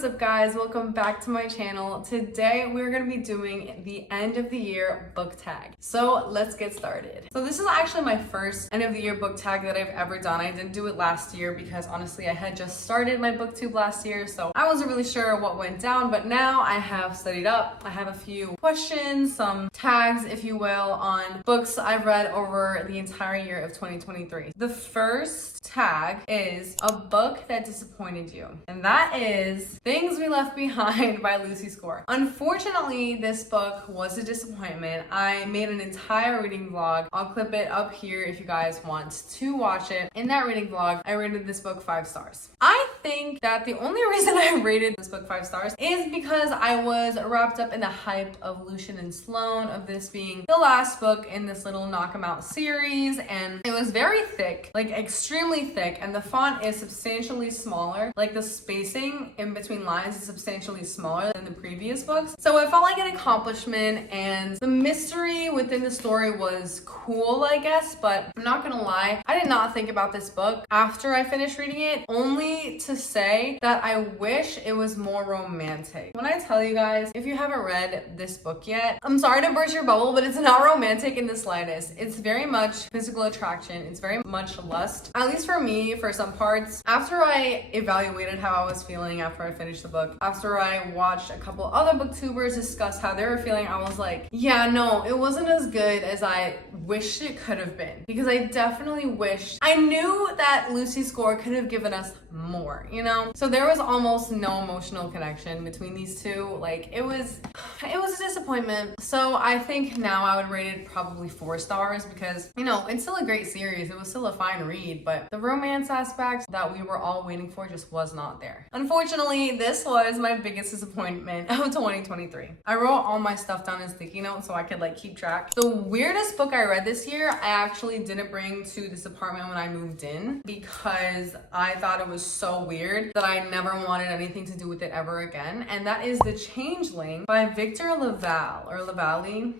what's up guys? Welcome back to my channel. Today we're going to be doing the end of the year book tag. So let's get started. So this is actually my first end of the year book tag that I've ever done. I didn't do it last year because honestly I had just started my booktube last year, so I wasn't really sure what went down, but now I have studied up. I have a few questions, some tags if you will, on books I've read over the entire year of 2023. The first tag is a book that disappointed you, and that is Things We Left Behind by Lucy Score. Unfortunately, this book was a disappointment. I made an entire reading vlog. I'll clip it up here if you guys want to watch it. In that reading vlog, I rated this book 5 stars. I think that the only reason I rated this book 5 stars is because I was wrapped up in the hype of Lucian and Sloane, of this being the last book in this little knock 'em out series, and it was very thick, like extremely thick, and the font is substantially smaller. Like the spacing in between lines is substantially smaller than the previous books. So it felt like an accomplishment, and the mystery within the story was cool, I guess, but I'm not gonna lie, I did not think about this book after I finished reading it, only to say that I wish it was more romantic. When I tell you guys, if you haven't read this book yet, I'm sorry to burst your bubble, but it's not romantic in the slightest. It's very much physical attraction. It's very much lust, at least for me, for some parts. After I evaluated how I was feeling after I finished the book, after I watched a couple other booktubers discuss how they were feeling, I was like, yeah, no, it wasn't as good as I wished it could have been, because I definitely wished, I knew that Lucy Score could have given us more, you know? So there was almost no emotional connection between these two. Like it was a disappointment. So I think now I would rate it probably 4 stars, because, you know, it's still a great series. It was still a fine read, but the romance aspect that we were all waiting for just was not there. Unfortunately, this was my biggest disappointment of 2023. I wrote all my stuff down in sticky notes so I could like keep track. The weirdest book I read this year, I actually didn't bring to this apartment when I moved in, because I thought it was so weird that I never wanted anything to do with it ever again. And that is The Changeling by Victor Laval, or Lavallee,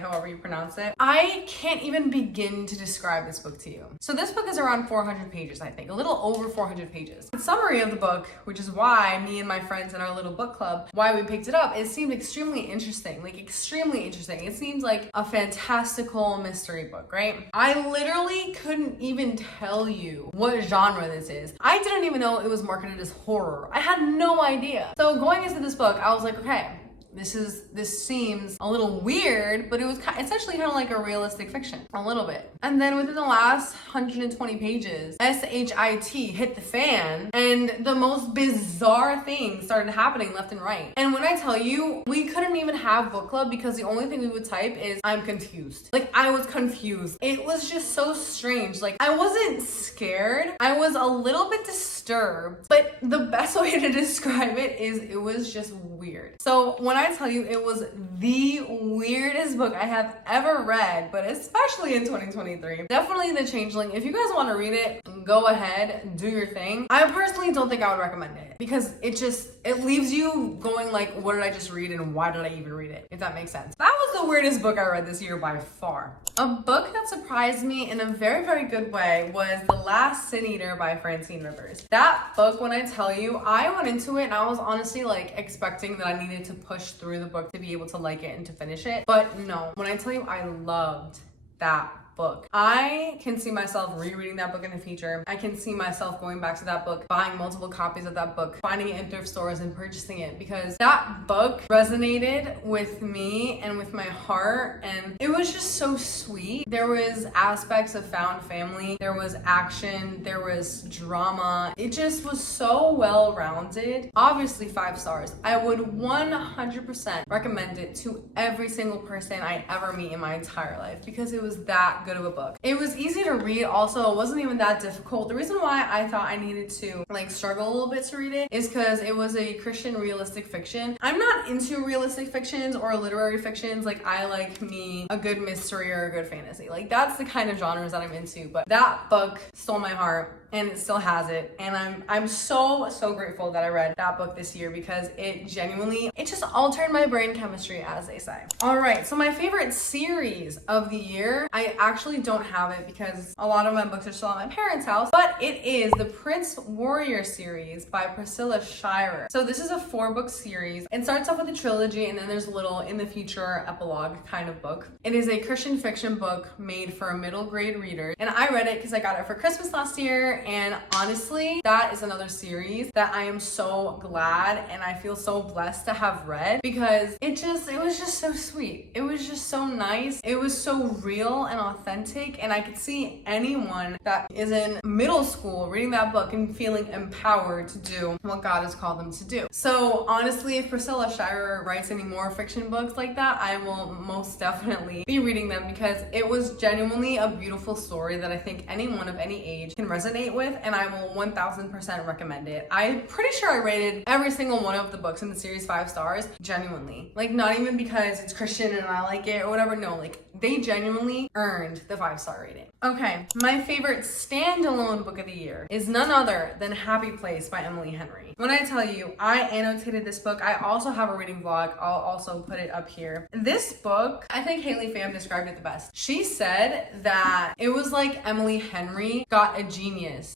however you pronounce it. I can't even begin to describe this book to you. So this book is around 400 pages, I think, a little over 400 pages. The summary of the book, which is why me and my friends in our little book club, why we picked it up, it seemed extremely interesting, like extremely interesting. It seems like a fantastical mystery book, right? I literally couldn't even tell you what genre this is. I didn't even know it was marketed as horror. I had no idea. So going into this book, I was like, okay, this seems a little weird, but it was essentially kind of like a realistic fiction, a little bit. And then within the last 120 pages, SHIT hit the fan, and the most bizarre things started happening left and right. And when I tell you, we couldn't even have book club because the only thing we would type is, I'm confused. Like, I was confused. It was just so strange. Like, I wasn't scared. I was a little bit disturbed, but the best way to describe it is it was just weird. So when I tell you it was the weirdest book I have ever read, but especially in 2023, definitely The Changeling. If you guys want to read it, go ahead, do your thing. I personally don't think I would recommend it, because it leaves you going like, what did I just read and why did I even read it, if that makes sense. That was the weirdest book I read this year by far. A book that surprised me in a very, very good way was The Last Sin Eater by Francine Rivers. That book, when I tell you, I went into it and I was honestly like expecting that I needed to push through the book to be able to like it and to finish it. But no, when I tell you, I loved that book. I can see myself rereading that book in the future. I can see myself going back to that book, buying multiple copies of that book, finding it in thrift stores and purchasing it, because that book resonated with me and with my heart, and it was just so sweet. There was aspects of found family, there was action, there was drama. It just was so well-rounded. Obviously 5 stars. I would 100% recommend it to every single person I ever meet in my entire life, because it was that good of a book. It was easy to read also. It wasn't even that difficult. The reason why I thought I needed to like struggle a little bit to read it is because it was a Christian realistic fiction. I'm not into realistic fictions or literary fictions. Like, I like me a good mystery or a good fantasy. Like, that's the kind of genres that I'm into. But that book stole my heart, and it still has it. And I'm so grateful that I read that book this year, because it just altered my brain chemistry, as they say. All right, so my favorite series of the year, I actually don't have it because a lot of my books are still at my parents' house, but it is the Prince Warrior series by Priscilla Shirer. So this is a 4-book series. It starts off with a trilogy, and then there's a little in the future epilogue kind of book. It is a Christian fiction book made for a middle grade reader, and I read it because I got it for Christmas last year, and honestly, that is another series that I am so glad and I feel so blessed to have read, because it was just so sweet. It was just so nice. It was so real and authentic, and I could see anyone that is in middle school reading that book and feeling empowered to do what God has called them to do. So honestly, if Priscilla Shirer writes any more fiction books like that, I will most definitely be reading them, because it was genuinely a beautiful story that I think anyone of any age can resonate with, and I will 1000% recommend it. I'm pretty sure I rated every single one of the books in the series 5 stars, genuinely. Like, not even because it's Christian and I like it or whatever, no, like they genuinely earned the 5-star rating. Okay, my favorite standalone book of the year is none other than Happy Place by Emily Henry. When I tell you, I annotated this book. I also have a reading vlog. I'll also put it up here. This book, I think Haley Pham described it the best. She said that it was like Emily Henry got a genius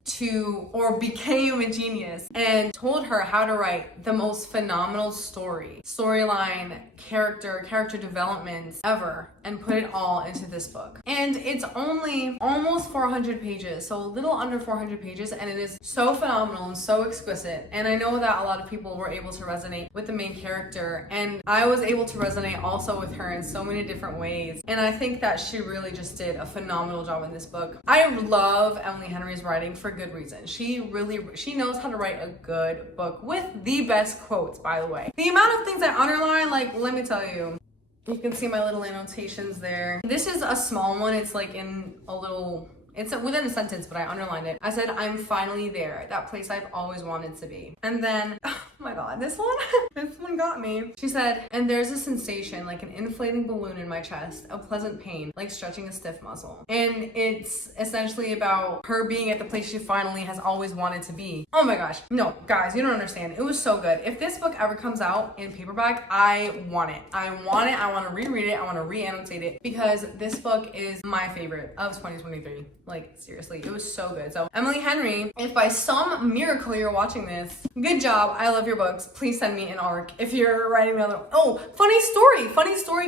or became a genius and told her how to write the most phenomenal storyline, character developments ever, and put it all into this book. And it's only almost 400 pages, so a little under 400 pages, and it is so phenomenal and so exquisite. And I know that a lot of people were able to resonate with the main character, and I was able to resonate also with her in so many different ways. And I think that she really just did a phenomenal job in this book. I love Emily Henry's writing for good reason. She knows how to write a good book with the best quotes, by the way. The amount of things I underline, like, let me tell you. You can see my little annotations there. This is a small one. It's like in a little, it's within a sentence, but I underlined it. I said, I'm finally there, that place I've always wanted to be. And then, oh my God, this one got me. She said, and there's a sensation like an inflating balloon in my chest, a pleasant pain, like stretching a stiff muscle. And it's essentially about her being at the place she finally has always wanted to be. Oh my gosh. No, guys, you don't understand. It was so good. If this book ever comes out in paperback, I want it. I want to reread it. I want to re-annotate it, because this book is my favorite of 2023. Like, seriously, it was so good. So Emily Henry, if by some miracle you're watching this, good job. I love your books. Please send me an ARC if you're writing another. Oh, funny story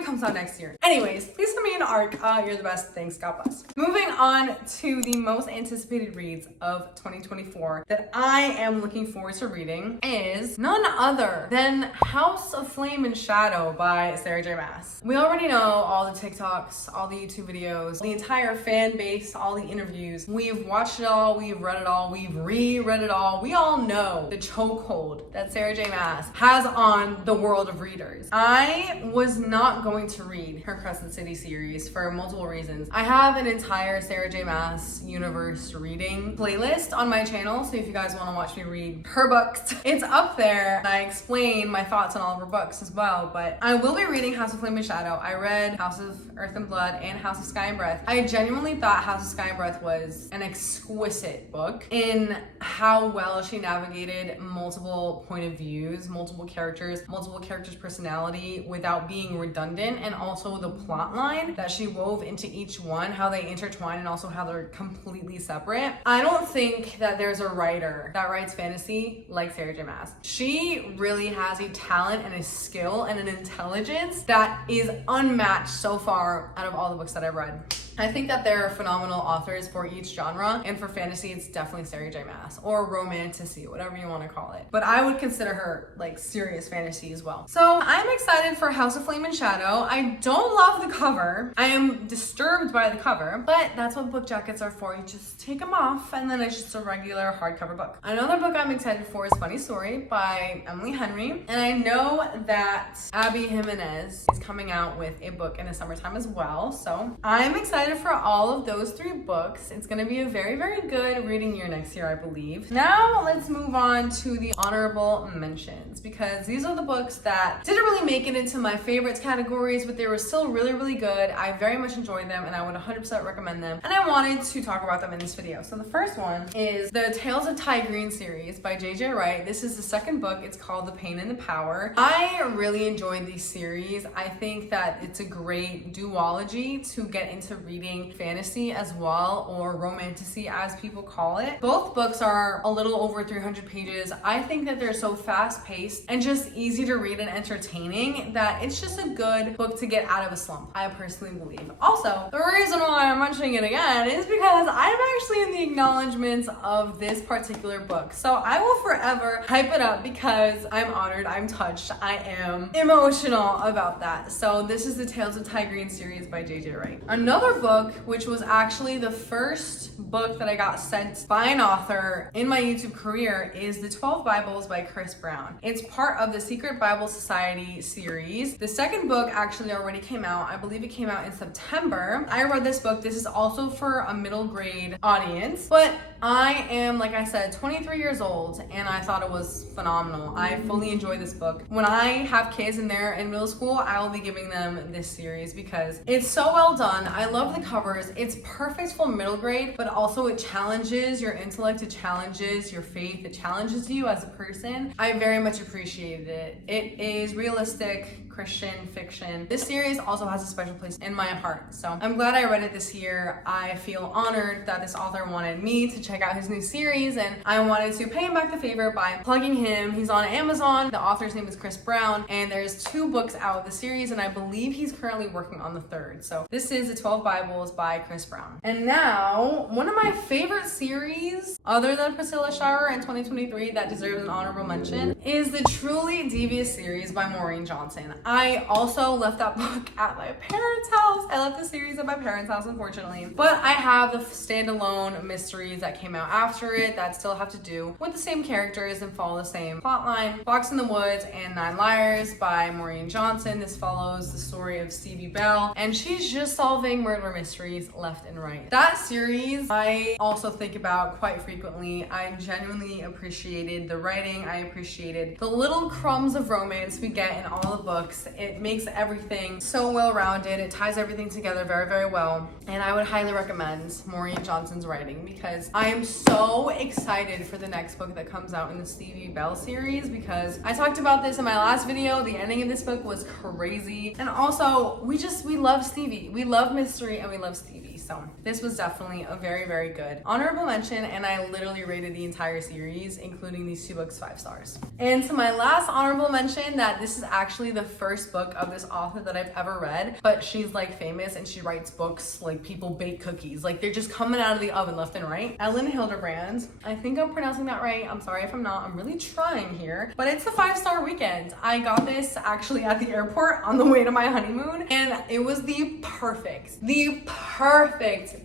comes out next year. Anyways, please send me an ARC. You're the best. Thanks. God bless. Moving on to the most anticipated reads of 2024 that I am looking forward to reading is none other than House of Flame and Shadow by Sarah J. Maas. We already know all the TikToks, all the YouTube videos, the entire fan base, all the interviews. We've watched it all, we've read it all, we've reread it all. We all know the chokehold that Sarah J. Maas has on the world of readers. I was not going to read her Crescent City series for multiple reasons. I have an entire Sarah J. Maas universe reading playlist on my channel, so if you guys want to watch me read her books, it's up there. I explain my thoughts on all of her books as well, but I will be reading House of Flame and Shadow. I read House of Earth and Blood and House of Sky and Breath. I genuinely thought House of Sky and Breath was an exquisite book in how well she navigated multiple point of views, multiple characters' personality without being redundant, and also the plot line that she wove into each one, how they intertwine and also how they're completely separate. I don't think that there's a writer that writes fantasy like Sarah J. Maas. She really has a talent and a skill and an intelligence that is unmatched so far out of all the books that I've read. I think that there are phenomenal authors for each genre, and for fantasy, it's definitely Sarah J. Maas, or romantasy, whatever you want to call it. But I would consider her like serious fantasy as well. So I'm excited for House of Flame and Shadow. I don't love the cover. I am disturbed by the cover, but that's what book jackets are for. You just take them off, and then it's just a regular hardcover book. Another book I'm excited for is Funny Story by Emily Henry, and I know that Abby Jimenez is coming out with a book in the summertime as well, so I'm excited for all of those 3 books. It's going to be a very, very good reading year next year, I believe. Now let's move on to the honorable mentions, because these are the books that didn't really make it into my favorites categories, but they were still really, really good. I very much enjoyed them, and I would 100% recommend them, and I wanted to talk about them in this video. So the first one is the Tales of Ty Green series by J.J. Wright. This is the second book. It's called The Pain and the Power. I really enjoyed these series. I think that it's a great duology to get into reading reading fantasy as well, or romantasy as people call it. Both books are a little over 300 pages. I think that they're so fast paced and just easy to read and entertaining that it's just a good book to get out of a slump, I personally believe. Also, the reason why I'm mentioning it again is because I'm actually in the acknowledgements of this particular book. So I will forever hype it up because I'm honored, I'm touched, I am emotional about that. So this is the Tales of Tigrine series by J.J. Wright. Another book, which was actually the first book that I got sent by an author in my YouTube career, is The 12 Bibles by Chris Brown. It's part of the Secret Bible Society series. The second book actually already came out. I believe it came out in September. I read this book. This is also for a middle grade audience, but I am, like I said, 23 years old, and I thought it was phenomenal. I fully enjoy this book. When I have kids and they're in middle school, I will be giving them this series because it's so well done. I love the covers. It's perfect for middle grade, but also it challenges your intellect, it challenges your faith, it challenges you as a person. I very much appreciated it. It is realistic Christian fiction. This series also has a special place in my heart. So I'm glad I read it this year. I feel honored that this author wanted me to check out his new series, and I wanted to pay him back the favor by plugging him. He's on Amazon. The author's name is Chris Brown, and there's 2 books out of the series, and I believe he's currently working on the 3rd. So this is The 12 Bibles by Chris Brown. And now, one of my favorite series, other than Priscilla Shirer in 2023, that deserves an honorable mention, is the Truly Devious series by Maureen Johnson. I also left that book at my parents' house. I left the series at my parents' house, unfortunately. But I have the standalone mysteries that came out after it that still have to do with the same characters and follow the same plotline. Box in the Woods and 9 Liars by Maureen Johnson. This follows the story of Stevie Bell, and she's just solving murder mysteries left and right. That series I also think about quite frequently. I genuinely appreciated the writing. I appreciated the little crumbs of romance we get in all the books. It makes everything so well-rounded. It ties everything together very, very well. And I would highly recommend Maureen Johnson's writing because I am so excited for the next book that comes out in the Stevie Bell series, because I talked about this in my last video. The ending of this book was crazy. And also, we love Stevie. We love mystery and we love Stevie. So this was definitely a very, very good honorable mention, and I literally rated the entire series, including these 2 books, 5 stars. And to my last honorable mention, that this is actually the first book of this author that I've ever read, but she's like famous and she writes books like people bake cookies. Like they're just coming out of the oven left and right. Ellen Hilderbrand. I think I'm pronouncing that right. I'm sorry if I'm not. I'm really trying here. But it's a 5-star weekend. I got this actually at the airport on the way to my honeymoon, and it was the perfect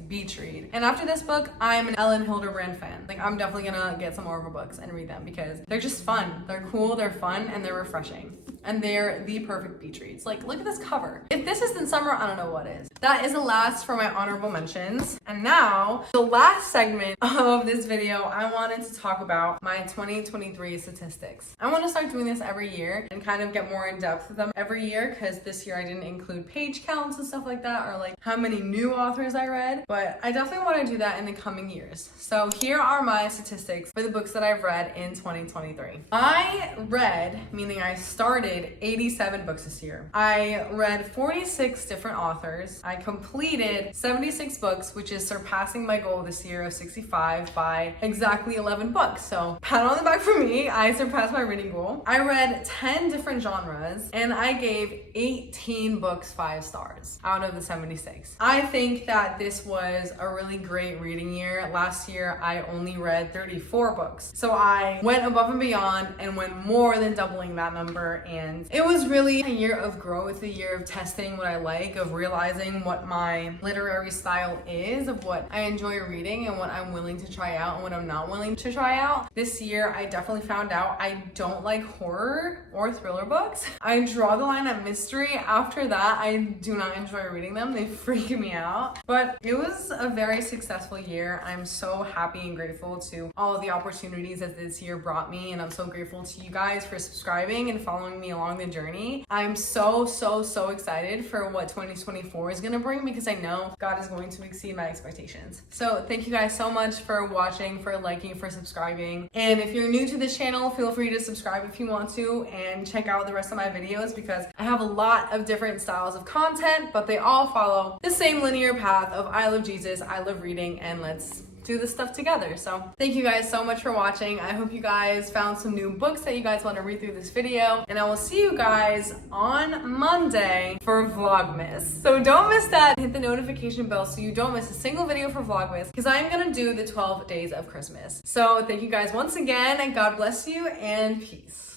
beach read. And after this book, I'm an Ellen Hilderbrand fan. Like I'm definitely gonna get some more of her books and read them because they're just fun. They're cool, they're fun, and they're refreshing. And they're the perfect beach reads. Like, look at this cover. If this isn't summer, I don't know what is. That is the last for my honorable mentions. And now, the last segment of this video, I wanted to talk about my 2023 statistics. I want to start doing this every year and kind of get more in depth with them every year, because this year I didn't include page counts and stuff like that, or like how many new authors I read, but I definitely want to do that in the coming years. So here are my statistics for the books that I've read in 2023. I read, meaning I started 87 books this year. I read 46 different authors. I completed 76 books, which is surpassing my goal this year of 65 by exactly 11 books. So pat on the back for me. I surpassed my reading goal. I read 10 different genres, and I gave 18 books 5 stars out of the 76. I think that this was a really great reading year. Last year, I only read 34 books. So I went above and beyond and went more than doubling that number, and it was really a year of growth, a year of testing what I like, of realizing what my literary style is, of what I enjoy reading and what I'm willing to try out and what I'm not willing to try out. This year, I definitely found out I don't like horror or thriller books. I draw the line at mystery. After that, I do not enjoy reading them. They freak me out. But it was a very successful year. I'm so happy and grateful to all of the opportunities that this year brought me, and I'm so grateful to you guys for subscribing and following me along the journey. I'm so excited for what 2024 is gonna bring because I know God is going to exceed my expectations. So thank you guys so much for watching, for liking, for subscribing. And if you're new to this channel, feel free to subscribe if you want to and check out the rest of my videos because I have a lot of different styles of content, but they all follow the same linear path of I love Jesus, I love reading, and let's do this stuff together. So thank you guys so much for watching. I hope you guys found some new books that you guys want to read through this video, and I will see you guys on Monday for Vlogmas. So don't miss that. Hit the notification bell so you don't miss a single video for Vlogmas because I'm gonna do the 12 days of Christmas. So thank you guys once again, and God bless you and peace.